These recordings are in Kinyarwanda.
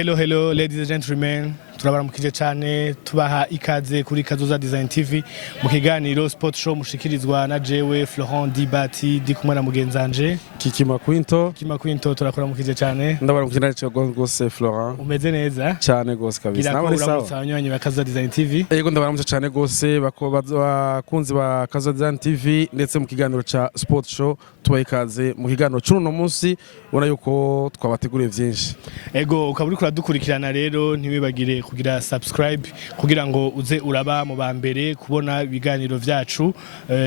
Hello ladies and gentlemen, turabaramukije cyane tubaha ikaze kuri Kazoza Design TV mu kiganiro Sport Show mushikirizwa na jewe Florent Dibati di kumwe na mugenzanje Kikima Quinto turakuramukije cyane ndabaramukije cyane gose Florent umeze neza cyane gose kabisa nawe sawa abanywanyi ba Kazoza Design TV yego ndabaramukije cyane gose bakunzi ba Kazoza Design TV ndetse mu kiganiro ca Sport Show tubaha ikaze mu kiganiro cy'uno munsi ubona yuko twabateguriye byinshi ego ukaba uri kuradukurikirana rero ntibibagire kugira subscribe kugira ngo uze uraba mu bambere kubona ibiganiro vyacu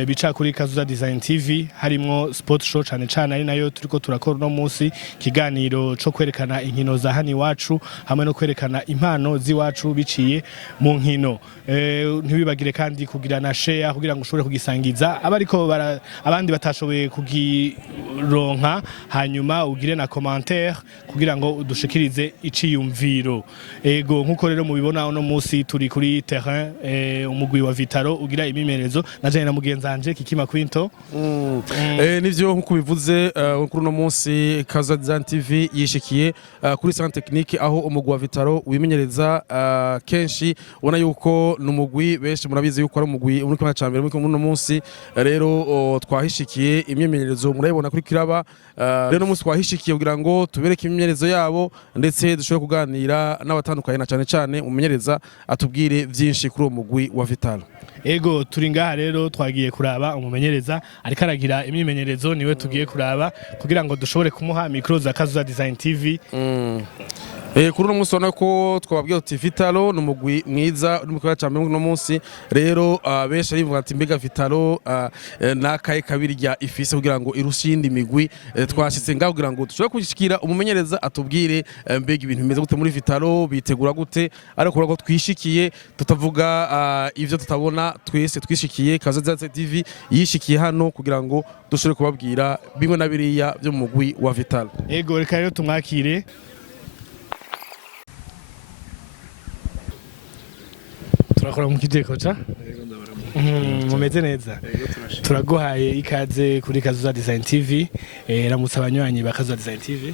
bica kuri Kazoza Design TV harimo Sport Show cyane cyane ari nayo turiko turakora no munsi kiganiro cyo kwerekana inkino za hani wacu hamwe no kwerekana impano ziwacu biciye mu nkino ntibibagire kandi kugira na share kugira ngo ushobore kugisangiza abandi batashoboye kugironka hanyuma ugire na commentaire kugira ngo udushikirize iciyumviro ego nkuko rero mubibona uno munsi turi kuri terrain umugwi wa Vitaro ugira imimerezo naje na mugenzanje Kikima Quinto nivyo nkuko bivuze kuri uno munsi Kazoza Design TV yishikiye kuri centre technique aho umugwi wa Vitaro wimenyereza kenshi ubona yuko numugwi benshi murabizi yuko ari umugwi uri kwa cyambere muri uno munsi rero twahishikiye imyemenyerezo murayibona kuri kiraba rero umunsi twahishikiye kugira ngo tubereke imyemenyerezo yabo ndetse dushobore kuganira n'abatandukanye na cyane cyane umumenyereza atubwire byinshi kuri uwo mugwi wa Vitaro ego turi ngaha rero twagiye kuraba umumenyereza ariko aragira imyimenyerezo niwe tugiye kuraba kugira ngo dushobore kumuha micro za Kazoza Design TV kuri uno munsi ubona ko twababwiye uti Vitaro ni umugwi mwiza uri mu kibuga cya mbere uno munsi rero benshi arivuga ati mbega Vitaro n'akaye kabiri rya ifise kugira ngo irushe iyindi migwi twashitse ngaho kugira ngo dushobore kushikira umumenyereza atubwire mbega ibintu bimeze gute muri Vitaro bitegura gute ariko kubera ko twishikiye tutavuga ivyo tutabona twese twishikiye Kazoza TV yishikiye hano kugira ngo dushobore kubabwira bimwe na biriya byo mu mugwi wa Vitaro ego reka rero tumwakire turakora mu kijeko cha mumeze neza turaguhaye ikaze kuri Kazoza Design TV ramutsa abanywanyi ba Kazoza Design TV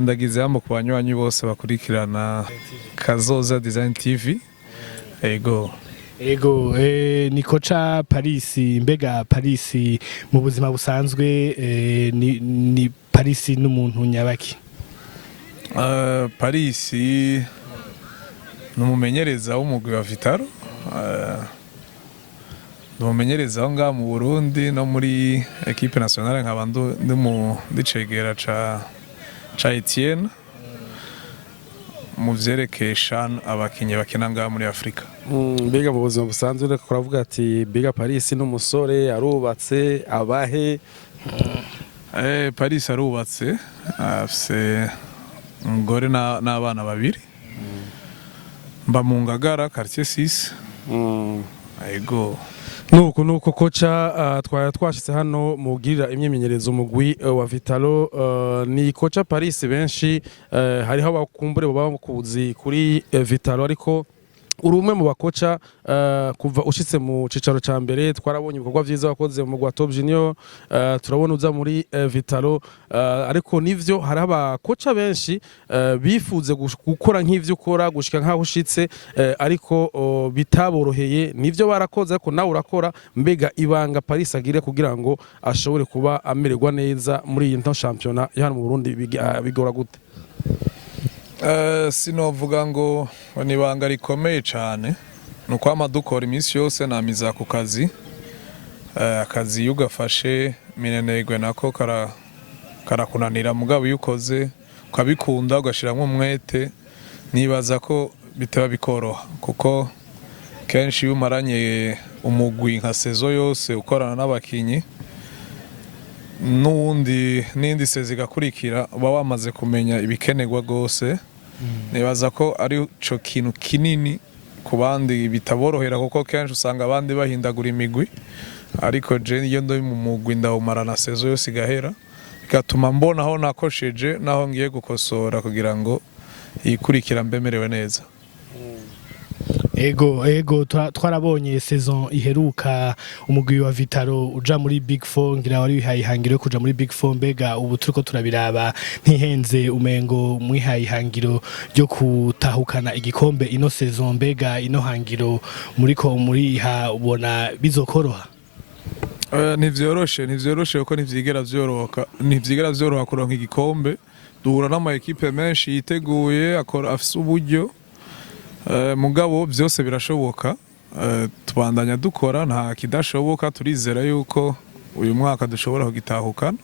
ndagize hamo ku banywanyi bose bakurikirana Kazoza Design TV ego ni kocha Paris mbega Paris mu buzima busanzwe ni Paris n'umuntu nyabaki Paris numumenyereza w'umugwi wa Vitaro numumenyereza aho ngaha mu Burundi no muri equipe nationale nk'abantu ndicegera ca Etienne mu vyerekesha abakinyi bakina ngaha muri Afrika mbega mu buzima busanzwe reka kuravuga ati mbega Paris n'umusore arubatse abahe Paris arubatse afise umugore n'abana babiri mba mu Ngagara quartier 6 ego nuko kocha twashitse hano mugirira imyemenyerezo umugwi wa Vitaro ni kocha Paris benshi hariho abakumbure baba bakuzi kuri Vitaro ariko uri umwe mu bakoca kuva ushitse mu cicaro ca mbere twarabonye ibikorwa vyiza wakoze mu gwa Top Junior turabona uza muri Vitaro ariko nivyo hari abakoca benshi bifuze gukora nk'ivyo ukora gushika nkaho ushitse ariko bitaboroheye nivyo barakoze ariko nawe urakora mbega ibanga Paris agire kugira ngo ashobore kuba amererwa neza muri iyi nto championnat ya hano mu Burundi bigora gute sinovuga ngo ni ibanga rikomeye cyane nuko amadukora iminsi yose namiza ku kazi akazi iyo ugafashe minenegwe nako karakunanira mugabo iyo ukoze ukabikunda ugashiramo umwete nibaza ko bitaba bikoroha kuko kenshi iyo umaranye umugwi nka sezo yose ukorana n'abakinyi n'indi sezi igakurikira uba wamaze kumenya ibikenerwa rwose nibaza ko ari cyo kintu kinini ku bandi bitaborohera kuko kenshi usanga abandi bahindagura imigwi ariko je iyo ndo mu mugwi ndawumara na sezo yose igahera bigatuma mbona aho nakosheje naho ngiye gukosora kugira ngo ikurikira mbemerewe neza ego twarabonye saison iheruka umugwi wa Vitaro uja muri Big Four ngira wari wihaye ihangiro yo kuja muri Big Four mbega ubu turiko turabiraba ntihenze umengo mwihaye ihangiro ryo kutahukana igikombe ino saison mbega ino hangiro muriko muriha ubona bizokoroha ntivyoroshe kuko ntivyigera vyoroha kuronka igikombe duhura n'ama ekipe menshi yiteguye afise uburyo mugabo byose birashoboka tubandanya dukora nta kidashoboka turizera yuko uyu mwaka dushobora kugitahukana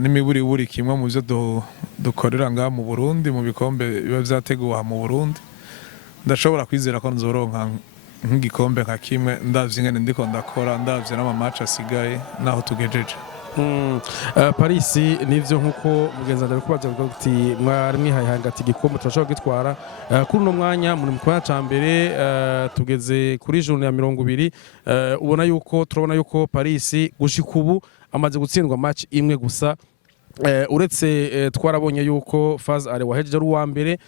n'imiburiburi kimwe mu byo dukorera ngaha mu Burundi mu bikombe biba vyateguwe mu Burundi ndashobora kwizera ko nzoronka nk'igikombe nka kimwe ndavye ingene ndiko ndakora ndavye n'amamatch asigaye naho tugejeje. Paris nivyo nkuko mugenza ndabikubaza kuti mwari mwihaye hangati igikombe turashobora gitwara kuri no mwanya muri mu kwanya cambere tugeze kuri journée ya 20 ubona yuko turabona yuko Paris gushika ubu amaze gutsindwa match imwe gusa uretse twarabonye yuko phase are wahejeje ari uwa mbere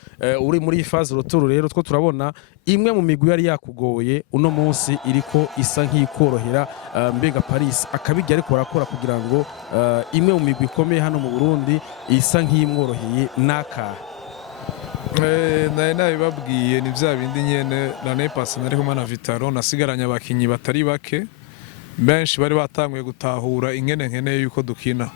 uri muri phase roturu rero two turabona imwe mu migwi yari yakugoye uno munsi iriko isa nk'ikorohera mbega Paris akabijya ariko barakora kugira ngo imwe mu migwi ikomeye hano mu Burundi isa nk'imworoheye naka nabibabwiye ni vya bindi nyene na nepasi nari kumwe na Vitaro nasigaranye abakinyi batari bake benshi bari batanguye gutahura ingene nkeneye yuko dukina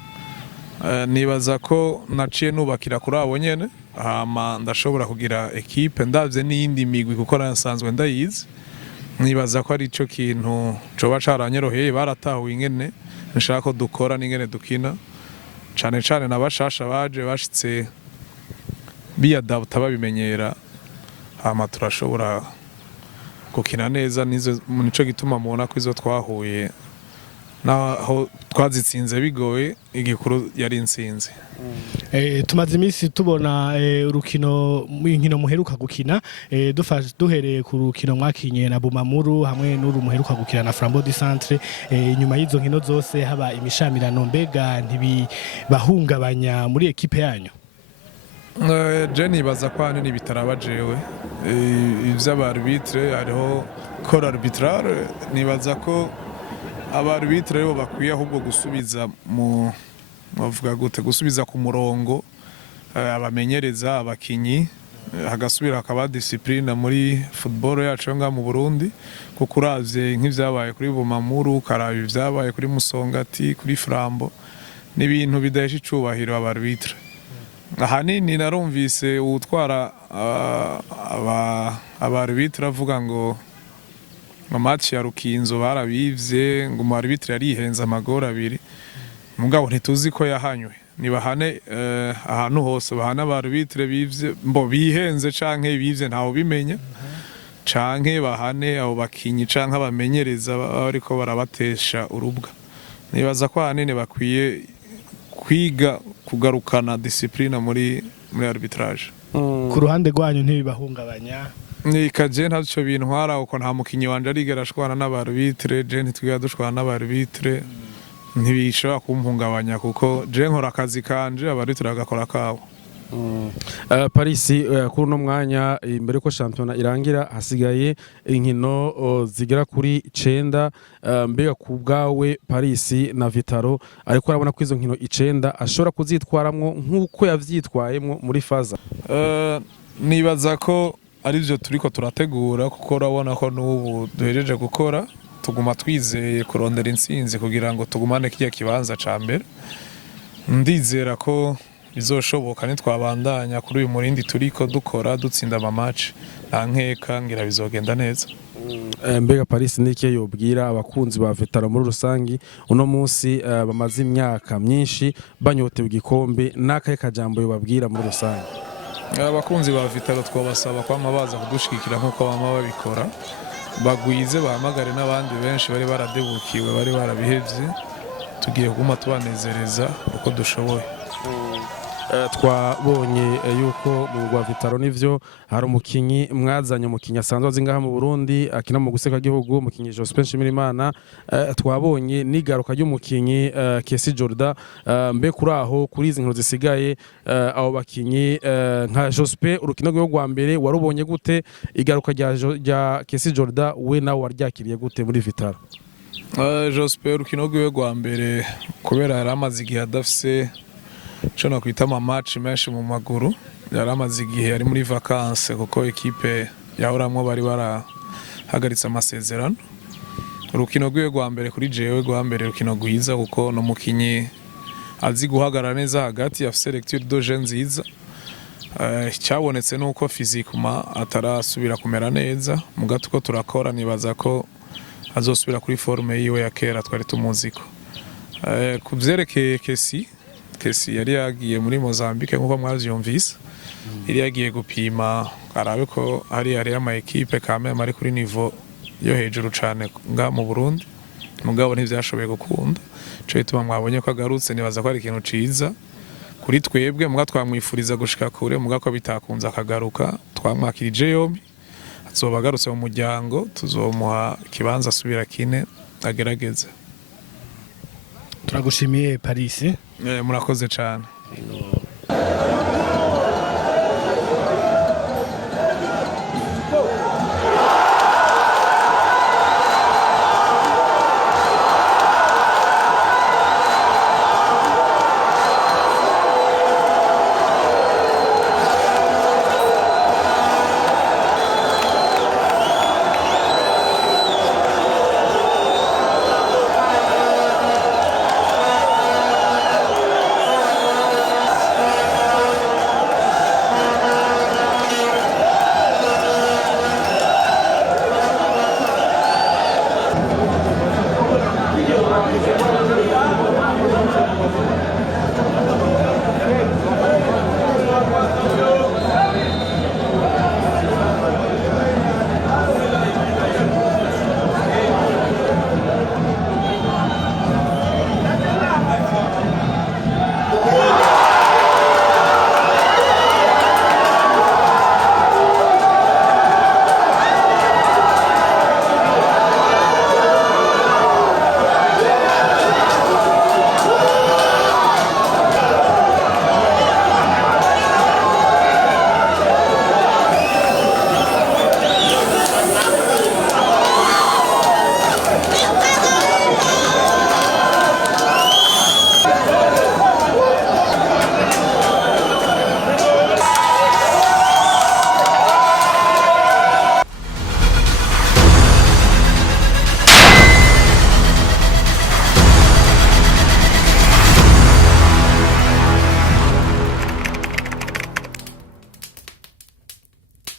nibaza ko naciye nubakira kuri abo nyene hama ndashobora kugira ekipe ndavye n'iyindi migwi kuko nasanzwe ndayizi nibaza ko ari ico kintu coba caranyoroheye baratahuye ingene nshaka ko dukora n'ingene dukina cane n'abashasha baje bashitse biyadapta babimenyera hama turashobora gukina neza nico gituma mubona ko izo twahuye naho twazitsinze bigoye igikuru yari insinzi. Tumaze iminsi tubona urukino inkino muheruka gukina duhereye ku rukino mwakinye na Bumamuru hamwe n'uru muheruka gukina na Flambeau du Centre inyuma y'izo nkino zose haba imishamirano mbega ntibibahungabanya muri ekipe yanyu Jenny baza kwa nini bitaraba jewe ivy'abarbitre hariho corps arbitral nibaza ko abarbitre rero bakwiye ahubwo gusubiza mu bavuga gute gusubiza ku murongo abamenyereza abakinyi hagasubira akaba discipline muri football yacu nga mu Burundi kuko uravye nk'ivyabaye kuri Bumamuru karaba ivyabaye kuri Musongati kuri Flambeau n'ibintu bidahesha icubahiro abarbitre ahanini narumvise utwara abarbitre avuga ngo match ya Rukinzo barabivye ngo mu arbitre yarihenza amagora abiri mugabo ntituzi ko yahanywe nibahane ahantu hose bahana abarbitre bivye mbo bihenze canke bivye ntaho bimenya canke bahane abo bakinyi canke abamenyereza bariko barabatesha urubwa nibaza ko ahanini bakwiye kwiga kugarukana discipline muri arbitrage ku ruhande rwanyu ntibibahungabanya nikaje ntaco bintwara uko nta mukinyi wanje arigera ashwana n'abarbitre je ntitwiga dushwana n'abarbitre ntibishobora kumpungabanya kuko je nkora akazi kanje abarbitre bagakora kabo. Paris kuri no mwanya imbere ko championnat irangira hasigaye inkino zigera kuri 9 mbega ku bwawe Paris na Vitaro ariko arabona ko izo nkino 9 ashobora kuzitwaramwo nkuko yavyitwayemwo muri faza nibaza ko ari byo turiko turategura kuko urabona ko n'ubu duhejeje gukora tuguma twizeye kurondera intsinzi kugira ngo tugumane kijya kibanza ca mbere ndizera ko bizoshoboka nitwabandanya kuri uyu murindi turiko dukora dutsinda amamatch nta nkeka ngira bizogenda neza. Mbega Paris nike yobwira abakunzi ba Vitaro muri rusangi uno munsi bamaze imyaka myinshi banyotewe igikombe n'akaye kajambo yobabwira muri rusangi abakunzi ba Vitaro twabasaba kwama baza kudushikira nkuko bama babikora bagwize bahamagare n'abandi benshi bari baradebukiwe bari barabihevye tugiye kuguma tubanezereza uko dushoboye. twabonye yuko mu rwa Vitaro nivyo hari umukinyi mwazanye, umukinyi asanzwe azi ngaha mu Burundi akina mu guseka gihugu, umukinyi Jospin Shimirimana. Twabonye n'igaruka ry'umukinyi Kesi Jordan. Mbe kuri aho kuri izi nkuru zisigaye abo bakinyi nka Jospin, urukino rwe rwa mbere warubonye gute? Igaruka rya Kesi Jordan we nawe waryakiriye gute muri Vitaro? Jospin urukino rwe rwa mbere kubera yari amaze igihe adafise ico nakwita amamatch menshi mu maguru, yari amaze igihe ari muri vacances kuko ekipe yahoramwo bari barahagaritse amasezerano. Urukino rwe rwa mbere kuri jewe rwa mbere urukino rwiza kuko no mukinyi azi guhagarara neza hagati, afise lecture de jeu nziza. Cyabonetse nuko physiquement atarasubira kumera neza, mugato ko turakora nibaza ko azosubira kuri forme yiwe ya kera twari tumuziko. Kuvyerekeye Kesi yari yagiye muri Mozambique nkuko mwavyumvise, yari yagiye gupima arabe ko hari ama equipe kameme ari kuri niveau yo hejuru cane nga mu Burundi, mugabo ntivyashoboye gukunda. Cyo bituma mwabonye ko agarutse, nibaza ko ari ikintu ciza kuri twebwe, muga twamwifuriza gushika kure, muga ko bitakunza akagaruka. Twamwakirije yombi, azoba agarutse mu muryango, tuzomuha kibanza asubira kine agerageze. Turagushimiye Paris. Murakoze cyane.